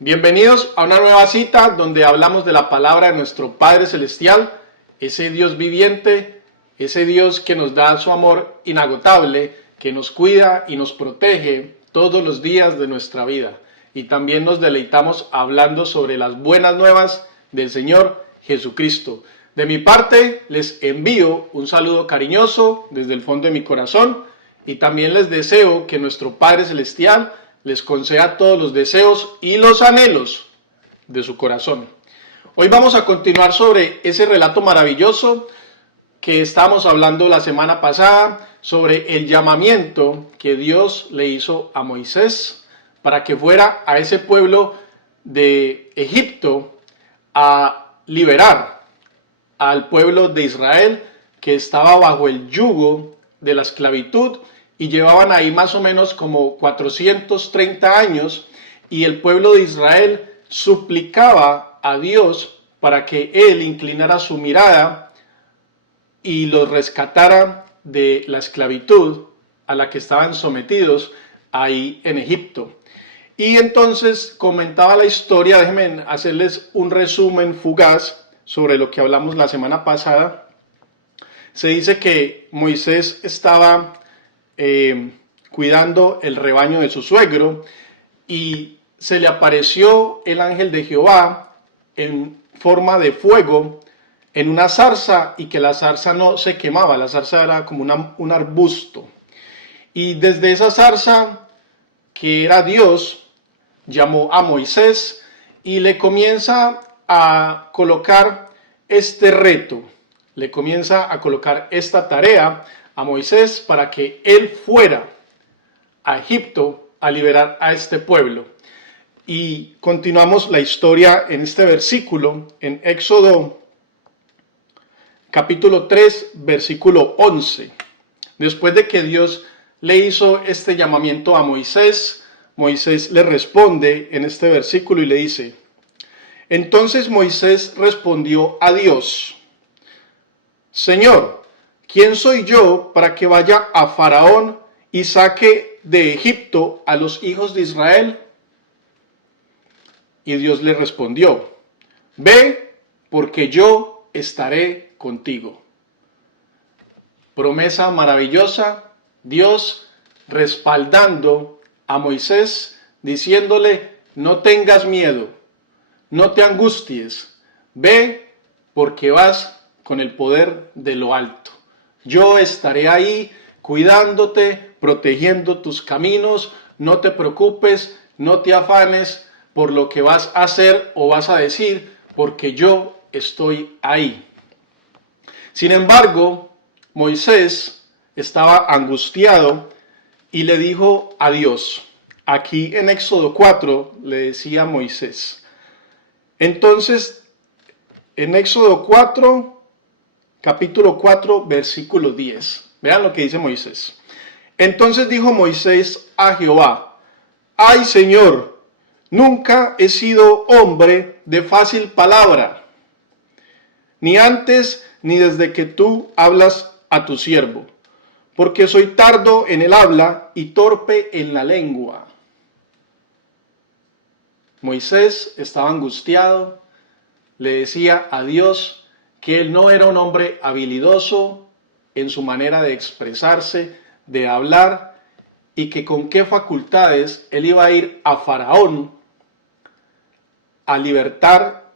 Bienvenidos a una nueva cita donde hablamos de la palabra de nuestro Padre Celestial, ese Dios viviente, ese Dios que nos da su amor inagotable, que nos cuida y nos protege todos los días de nuestra vida. Y también nos deleitamos hablando sobre las buenas nuevas del Señor Jesucristo. De mi parte, les envío un saludo cariñoso desde el fondo de mi corazón y también les deseo que nuestro Padre Celestial les conceda todos los deseos y los anhelos de su corazón. Hoy vamos a continuar sobre ese relato maravilloso que estábamos hablando la semana pasada, sobre el llamamiento que Dios le hizo a Moisés para que fuera a ese pueblo de Egipto a liberar al pueblo de Israel que estaba bajo el yugo de la esclavitud y llevaban ahí más o menos como 430 años y el pueblo de Israel suplicaba a Dios para que Él inclinara su mirada y los rescatara de la esclavitud a la que estaban sometidos ahí en Egipto. Y entonces comentaba la historia, déjenme hacerles un resumen fugaz sobre lo que hablamos la semana pasada. Se dice que Moisés estaba cuidando el rebaño de su suegro y se le apareció el ángel de Jehová en forma de fuego en una zarza y que la zarza no se quemaba, la zarza era como un arbusto. Y desde esa zarza, que era Dios, llamó a Moisés y le comienza a colocar este reto, le comienza a colocar esta tarea a Moisés para que él fuera a Egipto a liberar a este pueblo. Y continuamos la historia en este versículo, en Éxodo capítulo 3, versículo 11. Después de que Dios le hizo este llamamiento a Moisés, Moisés le responde en este versículo y le dice: entonces Moisés respondió a Dios: Señor, ¿quién soy yo para que vaya a Faraón y saque de Egipto a los hijos de Israel? Y Dios le respondió: ve, porque yo estaré contigo. Promesa maravillosa, Dios respaldando a Moisés, diciéndole: no tengas miedo, no te angusties, ve, porque vas con el poder de lo alto. Yo estaré ahí cuidándote, protegiendo tus caminos, no te preocupes, no te afanes por lo que vas a hacer o vas a decir, porque yo estoy ahí. Sin embargo, Moisés estaba angustiado y le dijo a Dios, aquí en Éxodo 4 le decía Moisés. Entonces, en Éxodo 4, capítulo 4, versículo 10. Vean lo que dice Moisés. Entonces dijo Moisés a Jehová: ay, Señor, nunca he sido hombre de fácil palabra, ni antes ni desde que tú hablas a tu siervo, porque soy tardo en el habla y torpe en la lengua. Moisés estaba angustiado, le decía a Dios que él no era un hombre habilidoso en su manera de expresarse, de hablar, y que con qué facultades él iba a ir a Faraón a libertar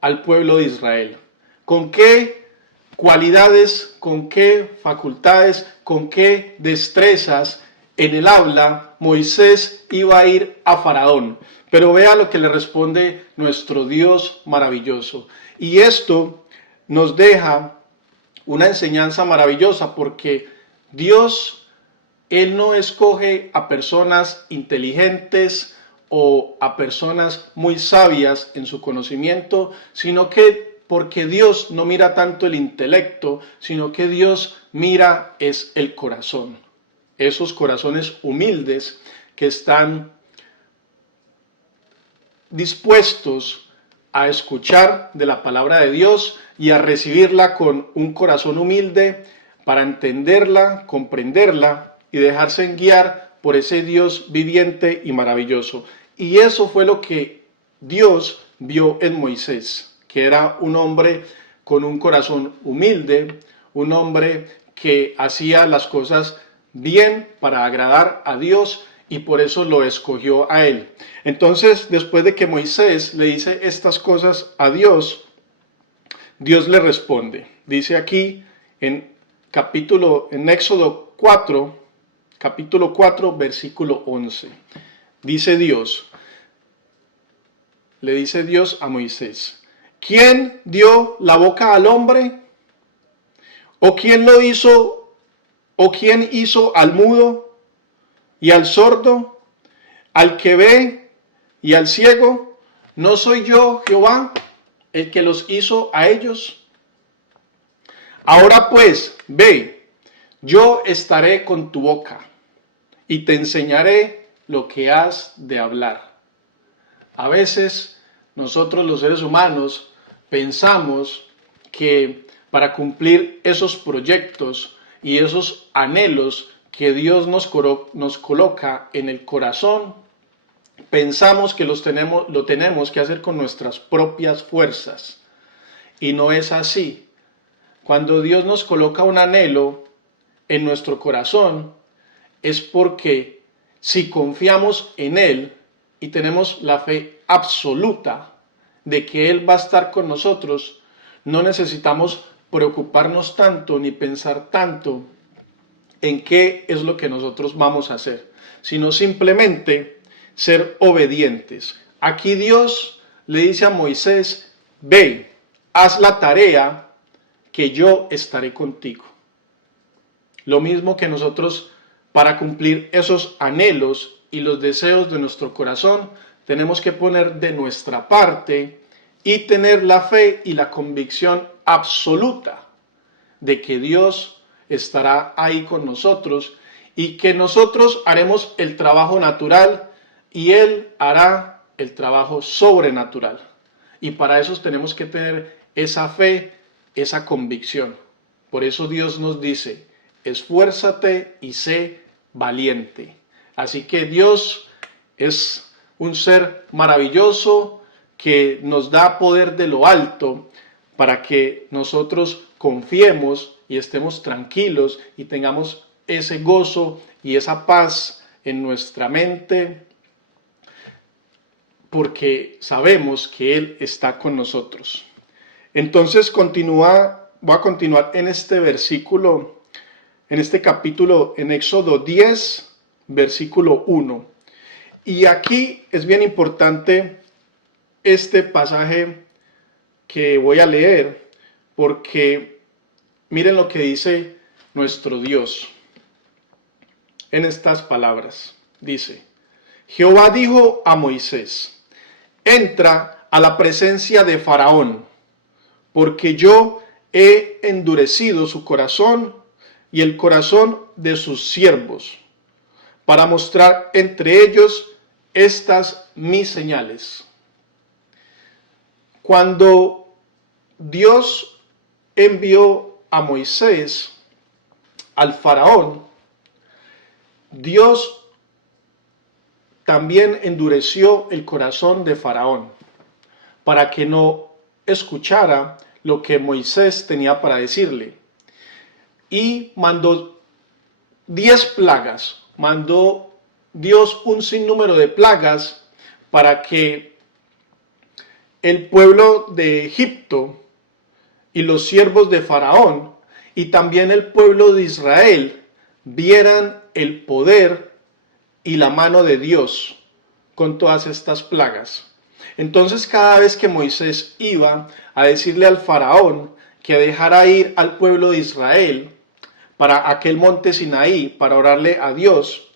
al pueblo de Israel. ¿Con qué cualidades, con qué facultades, con qué destrezas en el habla Moisés iba a ir a Faraón? Pero vea lo que le responde nuestro Dios maravilloso. Y esto nos deja una enseñanza maravillosa, porque Dios, Él no escoge a personas inteligentes o a personas muy sabias en su conocimiento, sino que porque Dios no mira tanto el intelecto, sino que Dios mira es el corazón. Esos corazones humildes que están dispuestos a escuchar de la palabra de Dios y a recibirla con un corazón humilde para entenderla, comprenderla y dejarse guiar por ese Dios viviente y maravilloso. Y eso fue lo que Dios vio en Moisés, que era un hombre con un corazón humilde, un hombre que hacía las cosas bien para agradar a Dios, y por eso lo escogió a él. Entonces, después de que Moisés le dice estas cosas a Dios, Dios le responde. Dice aquí en Éxodo 4, capítulo 4, versículo 11. Dice Dios, le dice Dios a Moisés: ¿quién dio la boca al hombre? ¿O quién lo hizo? ¿O quién hizo al mudo y al sordo, al que ve y al ciego? ¿No soy yo, Jehová, el que los hizo a ellos? Ahora pues, ve, yo estaré con tu boca y te enseñaré lo que has de hablar. A veces nosotros los seres humanos pensamos que para cumplir esos proyectos y esos anhelos que Dios nos coloca en el corazón, pensamos que lo tenemos que hacer con nuestras propias fuerzas. Y no es así. Cuando Dios nos coloca un anhelo en nuestro corazón, es porque si confiamos en Él y tenemos la fe absoluta de que Él va a estar con nosotros, no necesitamos preocuparnos tanto ni pensar tanto en qué es lo que nosotros vamos a hacer, sino simplemente ser obedientes. Aquí Dios le dice a Moisés: ve, haz la tarea, que yo estaré contigo. Lo mismo que nosotros, para cumplir esos anhelos y los deseos de nuestro corazón, tenemos que poner de nuestra parte y tener la fe y la convicción absoluta de que Dios estará ahí con nosotros y que nosotros haremos el trabajo natural y Él hará el trabajo sobrenatural. Y para eso tenemos que tener esa fe, esa convicción. Por eso Dios nos dice: esfuérzate y sé valiente. Así que Dios es un ser maravilloso que nos da poder de lo alto para que nosotros confiemos y estemos tranquilos y tengamos ese gozo y esa paz en nuestra mente, porque sabemos que Él está con nosotros. Entonces voy a continuar en este versículo, en este capítulo, en Éxodo 10, versículo 1. Y aquí es bien importante este pasaje que voy a leer, porque miren lo que dice nuestro Dios en estas palabras. Dice: Jehová dijo a Moisés: entra a la presencia de Faraón, porque yo he endurecido su corazón y el corazón de sus siervos, para mostrar entre ellos estas mis señales. Cuando Dios envió a Moisés al Faraón, Dios también endureció el corazón de Faraón para que no escuchara lo que Moisés tenía para decirle. Y mandó 10 plagas, mandó Dios un sinnúmero de plagas para que el pueblo de Egipto y los siervos de Faraón y también el pueblo de Israel vieran el poder y la mano de Dios con todas estas plagas. Entonces, cada vez que Moisés iba a decirle al Faraón que dejara ir al pueblo de Israel para aquel monte Sinaí para orarle a Dios,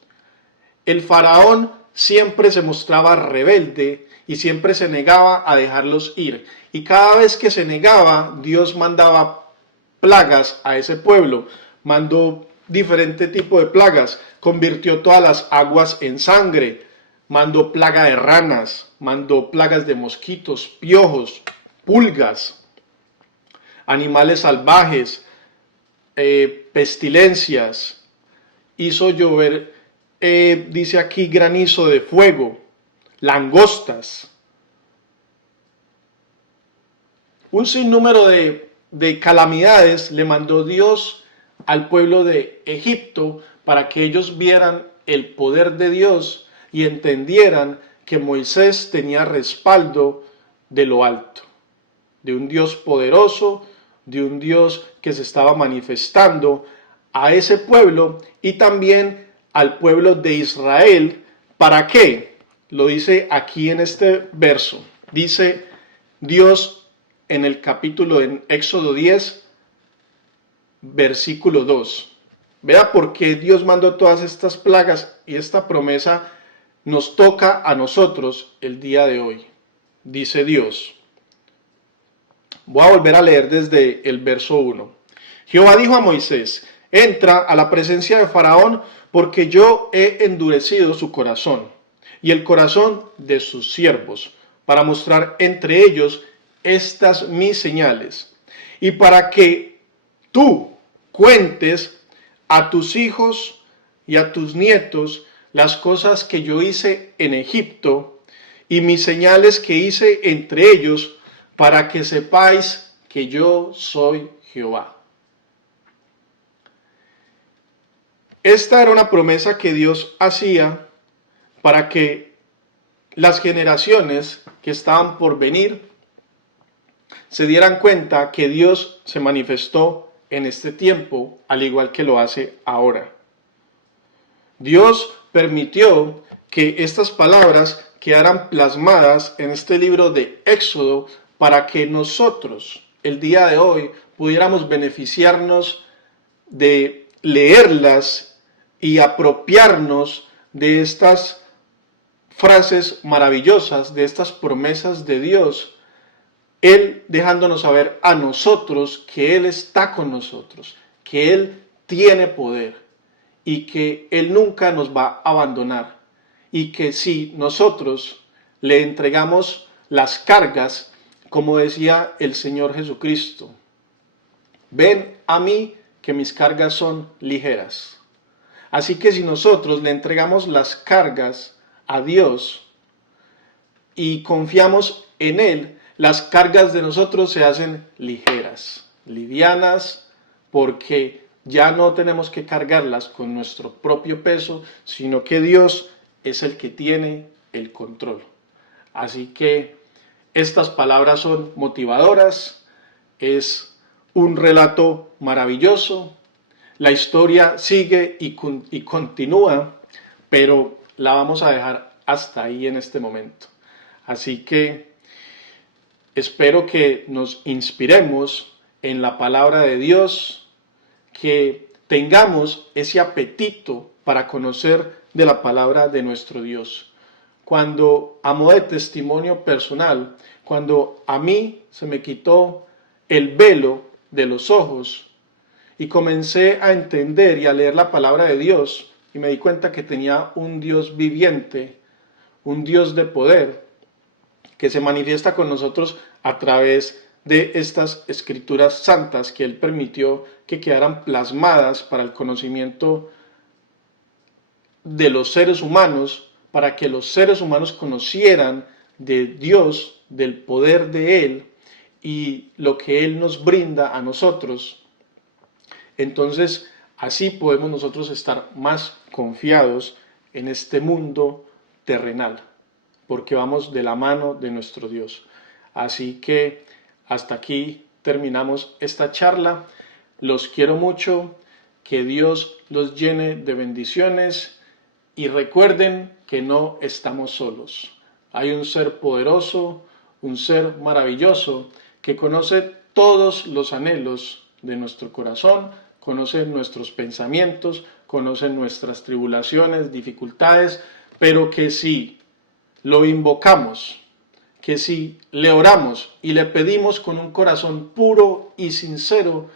el Faraón siempre se mostraba rebelde y siempre se negaba a dejarlos ir. Y cada vez que se negaba, Dios mandaba plagas a ese pueblo. Mandó diferente tipo de plagas. Convirtió todas las aguas en sangre. Mandó plaga de ranas. Mandó plagas de mosquitos, piojos, pulgas, animales salvajes, pestilencias. Hizo llover, dice aquí, granizo de fuego. langostas. Un sinnúmero de calamidades le mandó Dios al pueblo de Egipto para que ellos vieran el poder de Dios y entendieran que Moisés tenía respaldo de lo alto, de un Dios poderoso, de un Dios que se estaba manifestando a ese pueblo y también al pueblo de Israel. ¿Para qué? Lo dice aquí en este verso. Dice Dios en el capítulo en Éxodo 10, versículo 2. Vea por qué Dios mandó todas estas plagas y esta promesa nos toca a nosotros el día de hoy. Dice Dios. Voy a volver a leer desde el verso 1. Jehová dijo a Moisés: entra a la presencia de Faraón, porque yo he endurecido su corazón y el corazón de sus siervos, para mostrar entre ellos estas mis señales, y para que tú cuentes a tus hijos y a tus nietos las cosas que yo hice en Egipto y mis señales que hice entre ellos, para que sepáis que yo soy Jehová. Esta era una promesa que Dios hacía para que las generaciones que estaban por venir se dieran cuenta que Dios se manifestó en este tiempo, al igual que lo hace ahora. Dios permitió que estas palabras quedaran plasmadas en este libro de Éxodo para que nosotros, el día de hoy, pudiéramos beneficiarnos de leerlas y apropiarnos de estas frases maravillosas, de estas promesas de Dios, Él dejándonos saber a nosotros que Él está con nosotros, que Él tiene poder y que Él nunca nos va a abandonar, y que si nosotros le entregamos las cargas, como decía el Señor Jesucristo: ven a mí que mis cargas son ligeras. Así que si nosotros le entregamos las cargas a Dios y confiamos en Él, las cargas de nosotros se hacen ligeras, livianas, porque ya no tenemos que cargarlas con nuestro propio peso, sino que Dios es el que tiene el control. Así que estas palabras son motivadoras, es un relato maravilloso, la historia sigue y continúa, pero la vamos a dejar hasta ahí en este momento. Así que espero que nos inspiremos en la palabra de Dios, que tengamos ese apetito para conocer de la palabra de nuestro Dios. Cuando, a modo de testimonio personal, cuando a mí se me quitó el velo de los ojos y comencé a entender y a leer la palabra de Dios, y me di cuenta que tenía un Dios viviente, un Dios de poder, que se manifiesta con nosotros a través de estas escrituras santas que Él permitió que quedaran plasmadas para el conocimiento de los seres humanos, para que los seres humanos conocieran de Dios, del poder de Él y lo que Él nos brinda a nosotros. Entonces, así podemos nosotros estar más confiados en este mundo terrenal, porque vamos de la mano de nuestro Dios. Así que hasta aquí terminamos esta charla. Los quiero mucho, que Dios los llene de bendiciones y recuerden que no estamos solos. Hay un ser poderoso, un ser maravilloso que conoce todos los anhelos de nuestro corazón, conoce nuestros pensamientos, conoce nuestras tribulaciones, dificultades, pero que si lo invocamos, que si le oramos y le pedimos con un corazón puro y sincero,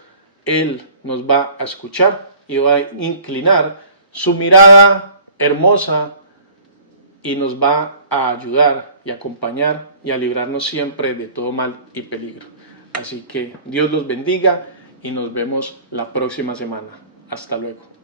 Él nos va a escuchar y va a inclinar su mirada hermosa y nos va a ayudar y acompañar y a librarnos siempre de todo mal y peligro. Así que Dios los bendiga y nos vemos la próxima semana. Hasta luego.